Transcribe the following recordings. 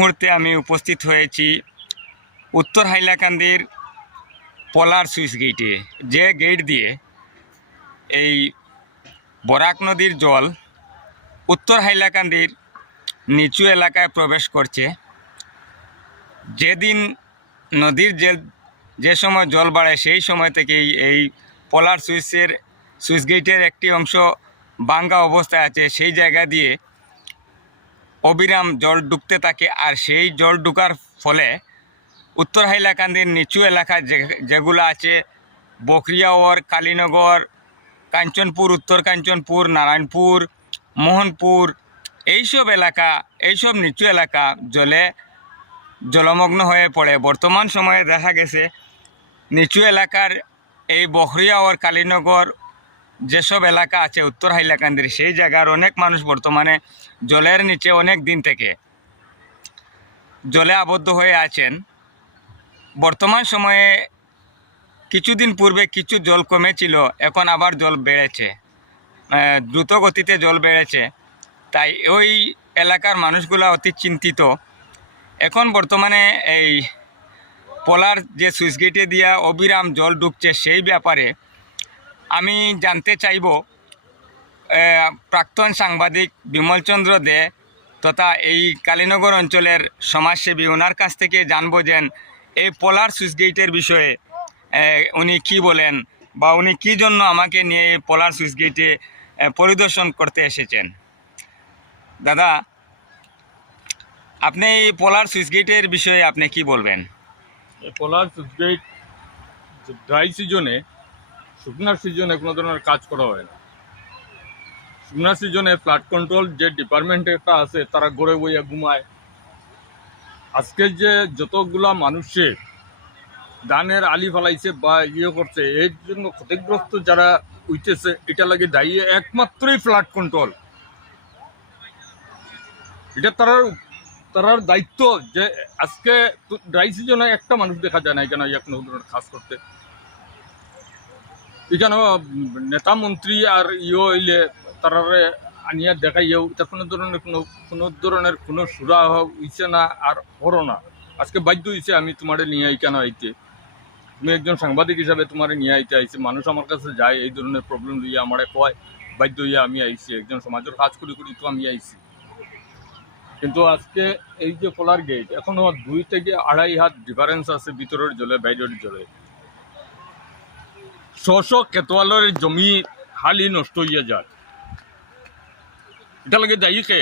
মুহূর্তে আমি উপস্থিত হয়েছি উত্তর হাইলাকান্দির পলার সুইচ গেটে, যে গেট দিয়ে এই বরাক নদীর জল উত্তর হাইলাকান্দির নিচু এলাকায় প্রবেশ করছে। যেদিন নদীর যে সময় জল বাড়ে সেই সময় থেকেই এই পলার সুইচ গেটের একটি অংশ ভাঙ্গা অবস্থায় আছে। সেই জায়গা দিয়ে অবিরাম জল ঢুকতে থাকে, আর সেই জল ঢুকার ফলে উত্তর হাইলাকান্দির নিচু এলাকা যেগুলো আছে বকরিয়াওর, কালীনগর, কাঞ্চনপুর, উত্তর কাঞ্চনপুর, নারায়ণপুর, মোহনপুর, এইসব নিচু এলাকা জলমগ্ন হয়ে পড়ে। বর্তমান সময়ে দেখা গেছে নিচু এলাকার এই বকরিয়াওর, কালীনগর যেসব এলাকা আছে উত্তর হাইলাকান্দির, সেই জায়গার অনেক মানুষ বর্তমানে জলের নিচে অনেক দিন থেকে জলে আবদ্ধ হয়ে আছেন। বর্তমান সময়ে কিছুদিন পূর্বে কিছু জল কমেছিল, এখন আবার জল বেড়েছে, দ্রুত গতিতে জল বেড়েছে। তাই ওই এলাকার মানুষগুলো অতি চিন্তিত। এখন বর্তমানে এই পলার যে সুইচ গেটে দিয়া অবিরাম জল ঢুকছে সেই ব্যাপারে আমি জানতে চাইব প্রাক্তন সাংবাদিক বিমলচন্দ্র দে তথা এই কালীনগর অঞ্চলের সমাজসেবী, ওনার কাছ থেকে জানবো যে এই পলার সুইচ গেটের বিষয়ে উনি কি বলেন, বা উনি কী জন্য আমাকে নিয়ে এই পলার সুইচ গেটে পরিদর্শন করতে এসেছেন। দাদা, আপনি এই পলার সুইচ গেটের বিষয়ে আপনি কি বলবেন? পলার সুইচ গেট ড্রাই সিজনে, শুকনার সিজনে কোনো ধরনের কাজ করা হয় না। শুকনার সিজনে ফ্লাড কন্ট্রোল যে ডিপার্টমেন্টটা আছে তারা গড়ে বইয়া ঘুমায়। আজকে যে যতগুলা মানুষের ধানের আলি ফেলাইছে বা করছে, এর জন্য ক্ষতিগ্রস্ত যারা উঠতেছে, এটা লাগে দায়ী একমাত্রই ফ্লাড কন্ট্রোল। এটা তারার দায়িত্ব যে আজকে ড্রাই সিজনে একটা মানুষ দেখা যায় না এখানে কোনো ধরনের কাজ করতে। এখানে নেতা মন্ত্রী আর হইলে তারারে আনিয়া দেখাইও এটা কোনো ধরনের কোনো সুরা হইছে না, আর হরো না। আজকে বাধ্য হয়েছে আমি তোমারে নিয়ে কেন আইতে, তুমি একজন সাংবাদিক হিসাবে তোমারে নিয়ে আইতে আইছি। মানুষ আমার কাছে যায় এই ধরনের প্রবলেম লইয়া, আমারে কয়, বাধ্য হইয়া আমি আইছি। একজন সমাজের কাজ করি তো আমি আইছি। কিন্তু আজকে এই যে পলার গেট, এখনো 2 থেকে 2.5 হাত ডিফারেন্স আছে ভিতরের জলে বাইরের জলে। 100 কেতোয়ালের জমি হালি নষ্ট হইয়া যায়। এটা লাগে দায়ী কে?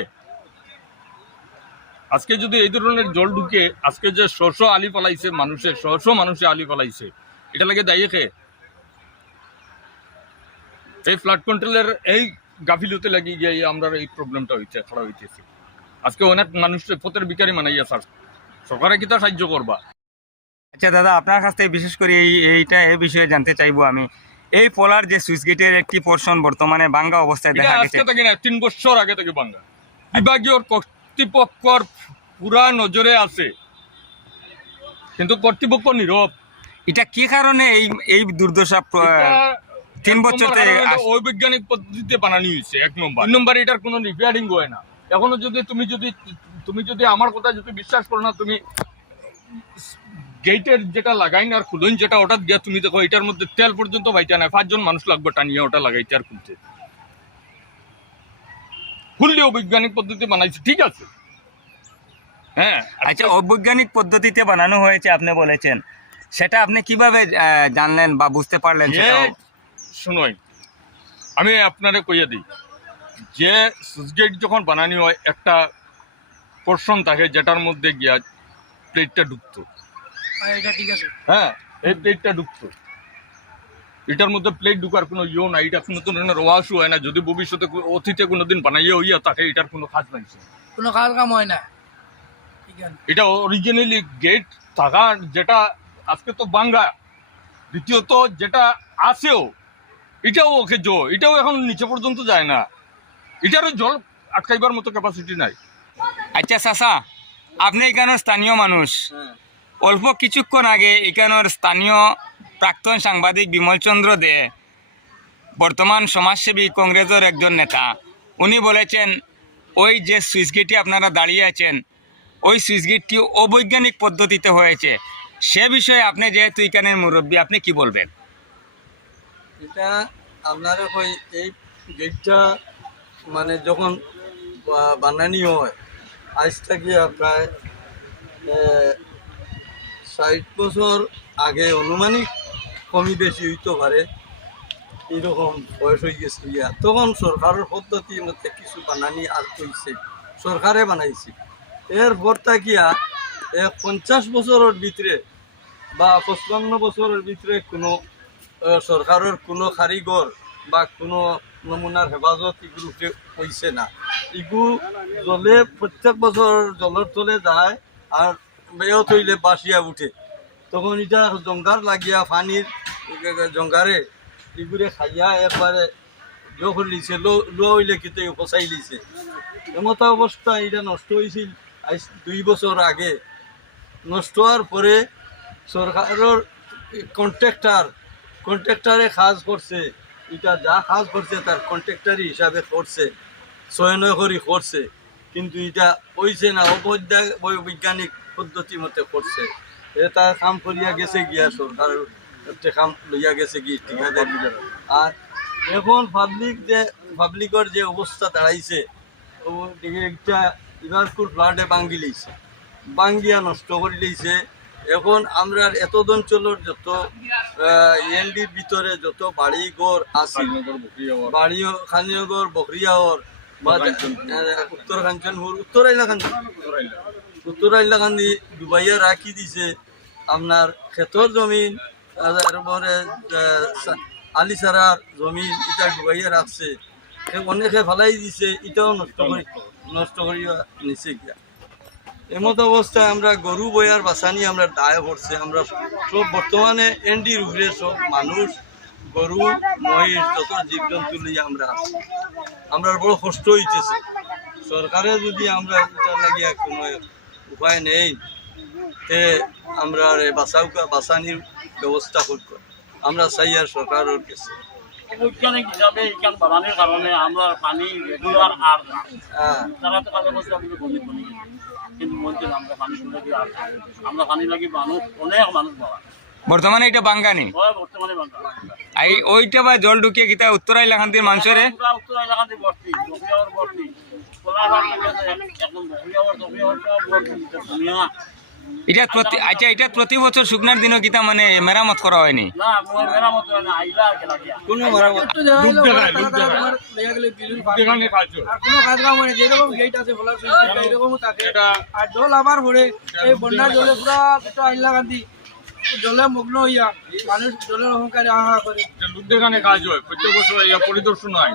আজকে যদি এই ধরনের জল ঢুকে, আজকে যে 100 আলি পালাইছে মানুষে 100 মানুষে আলি পালাইছে, এটা লাগে দায়ী কে? এই ফ্লাড কন্ট্রোলের এই গাফিলতে লাগি গিয়ে আমরা এই প্রবলেমটা খারাপ হইতেছে। আজকে অনেক মানুষের পথের বিকারী মানাইয়া স্যার, সরকারে কি তা সাহায্য করবা? আচ্ছা দাদা, আপনার কাছ থেকে বিশেষ করে এই বিষয়ে জানতে চাইবো আমি। এই পলার যে সুইচ গেটের একটি পোর্শন বর্তমানে ভাঙ্গা অবস্থায় দেখা গেছে। আজকে থেকে না, 3 বছর আগে থেকে ভাঙ্গা। বিভাগীয় কর্তৃপক্ষর পুরা নজরে আছে, কিন্তু কর্তৃপক্ষ নীরব। এটা কি কারণে এই দুর্দশা 3 বছর থেকে? অবৈজ্ঞানিক পদ্ধতিতে বানানো হয়েছে 1 নম্বর। 2 নম্বর, এটার কোনো রিপেয়ারিং হয় না এখনো। যদি তুমি যদি আমার কথা যদি বিশ্বাস করো না, তুমি গেটের যেটা লাগাই না আর খুলুন যেটা, ওটা দিয়ে তুমি দেখো এটার মধ্যে তেল পর্যন্ত পাইতে না। 5 জন মানুষ লাগবে টানিয়ে ওটা লাগাইতে আর খুলতে। খুললে অবৈজ্ঞানিক পদ্ধতি বানাইছে, ঠিক আছে। হ্যাঁ, আচ্ছা, অবৈজ্ঞানিক পদ্ধতিতে বানানো হয়েছে আপনি বলেছেন, সেটা আপনি কিভাবে জানলেন বা বুঝতে পারলেন? শুনোই, আমি আপনারে কইয়া দিই, যে সুইচ গেট যখন বানানো হয় একটা পোর্শন থাকে যেটার মধ্যে গিয়া প্লেটটা ঢুকতো। হ্যাঁ, এই প্লেটটা ঢুকতো। এটার মধ্যে প্লেট ঢুকার কোনো নাই, এটা কোনো ধরনের ওয়াশও হয় না। যদি ভবিষ্যতে অতীতে কোনোদিন বানাইয়া হইয়া থাকে, এটার কোনো কাজ নাই, কোনো কাম হয় না। এটা অরিজিনালি গেট থাকা যেটা আজকে তো ভাঙ্গা। দ্বিতীয়ত যেটা আছেও এটাও এটাও এখন নিচে পর্যন্ত যায় না। এটারও জল আটকাইবার মতো ক্যাপাসিটি নাই। আচ্ছা চাচা, আপনি এখানের স্থানীয় মানুষ। অল্প কিছুক্ষণ আগে এখানের স্থানীয় প্রাক্তন সাংবাদিক বিমলচন্দ্র দে, বর্তমান সমাজসেবী কংগ্রেসের একজন নেতা, উনি বলেছেন ওই যে সুইচ গেটে আপনারা দাঁড়িয়ে আছেন, ওই সুইচ গেটটি অবৈজ্ঞানিক পদ্ধতিতে হয়েছে, সে বিষয়ে আপনি যেহেতু এখানের মুরব্বী, আপনি কি বলবেন? এটা আপনার ওই এই গেটটা মানে যখন বানানি হয় আজ থেকে প্রায় 60 বছর আগে, অনুমানিক কমি বেশি হইতে পারে, এরকম বয়স হয়ে গেছে গিয়া। তখন সরকারের পদ্ধতি মধ্যে কিছু বানানি আর হয়েছে, সরকারে বানাইছে। এরপর তাকিয়া 50 বছরের ভিতরে বা 55 বছরের ভিতরে কোনো সরকারের কোনো কারিগর বা কোনো নমুনার হেফাজত এগুলোকে হইছে না। এগুলো জলে প্রত্যেক বছর জলের তলে যায় আর বেয় তৈলে বাসিয়া উঠে, তখন এটা জঙ্গার লাগিয়া পানির জঙ্গারে এগুলো খাইয়া একবারে যখন লিছে লো হইলে কিন্তু পচাই লিছে। এমতো অবস্থা এটা নষ্ট হয়েছিল আজ 2 বছর আগে। নষ্ট হওয়ার পরে সরকারের কন্ট্রাক্টারে কাজ করছে, এটা যা কাজ করছে তার কন্ট্রাক্টারি হিসাবে করছে, 6-9 করে করছে, কিন্তু এটা হইছে না, বৈজ্ঞানিক পদ্ধতি মতে করছে। এটা কাম করিয়া গেছে গিয়া সরকারের একটা কাম লইয়া গেছে কি ঠিকাদার। আর এখন পাবলিকের যে অবস্থা দাঁড়াইছে, একটা লিভারপুল ফ্লাডে ভাঙ্গি লইছে, ভাঙ্গিয়া নষ্ট করে লইছে। এখন আমরা এত অঞ্চলের যত এনডির ভিতরে যত বাড়ি ঘর আছে, বাড়ি খানিনগর, বকরিয়াওর বা উত্তর কাঞ্চনপুর, উত্তর আইলাকান্দি ডুবাইয়া রাখি দিছে। আপনার ক্ষেতর জমিন, তারপরে আলিসারার জমিন, এটা ডুবাইয়া রাখছে, অনেকে ফালাই দিছে, এটাও নষ্ট করিয়া নিছে গিয়া। এমত অবস্থায় আমরা গরু বয়ার বাসানি আমরা দায় পড়ছে। আমরা সব বর্তমানে এনডির উপরে সব মানুষ, গরু মহিষ যত জীবজন্তু লইয়া আমরা আছি। আমরা বড় কষ্ট হইতেছে। সরকারে যদি আমরা এটা লাগিয়া কোনো উপায় নেই, তে আমরা বাসানির ব্যবস্থা করব। আমরা চাই আর সরকারের কাছে। বৈজ্ঞানিক হিসাবে এখান বানানোর কারণে আমরা পানি রেগুলার আর তারা তো কাজে করতে আপনি বলি কিন্তু বলতে আমরা পানি তুলে দিয়ে আর আমরা পানি লাগি মানুষ, অনেক মানুষ বাবা বর্তমানে এটা বাঙ্গানি হয় বর্তমানে বাংলা এই ওইটা বা জল ঢুকিয়ে গীতা উত্তর এলাকান্তির মানুষের পুরা উত্তর এলাকাতে ভর্তি, বকরিয়াওয়ার ভর্তি, কোলাঘাট থেকে একদম বকরিয়াওয়ার সব ভর্তি দুনিয়া। এটা আচ্ছা, এটা প্রতি বছর শুকনার দিনও গীতা মানে মেরামত করা হয়নি? না মেরামত হয় না, আইলা আগে লাগিয়া কোনো মেরামত জল আবার পরে এই বন্যার জলে পুরা হাইলাকান্দি জলে মগ্ন হইয়া মানুষ জলের অহংকারে আহা করে। লুকদেখানে কাজ হয়, প্রত্যেক বছর পরিদর্শন হয়।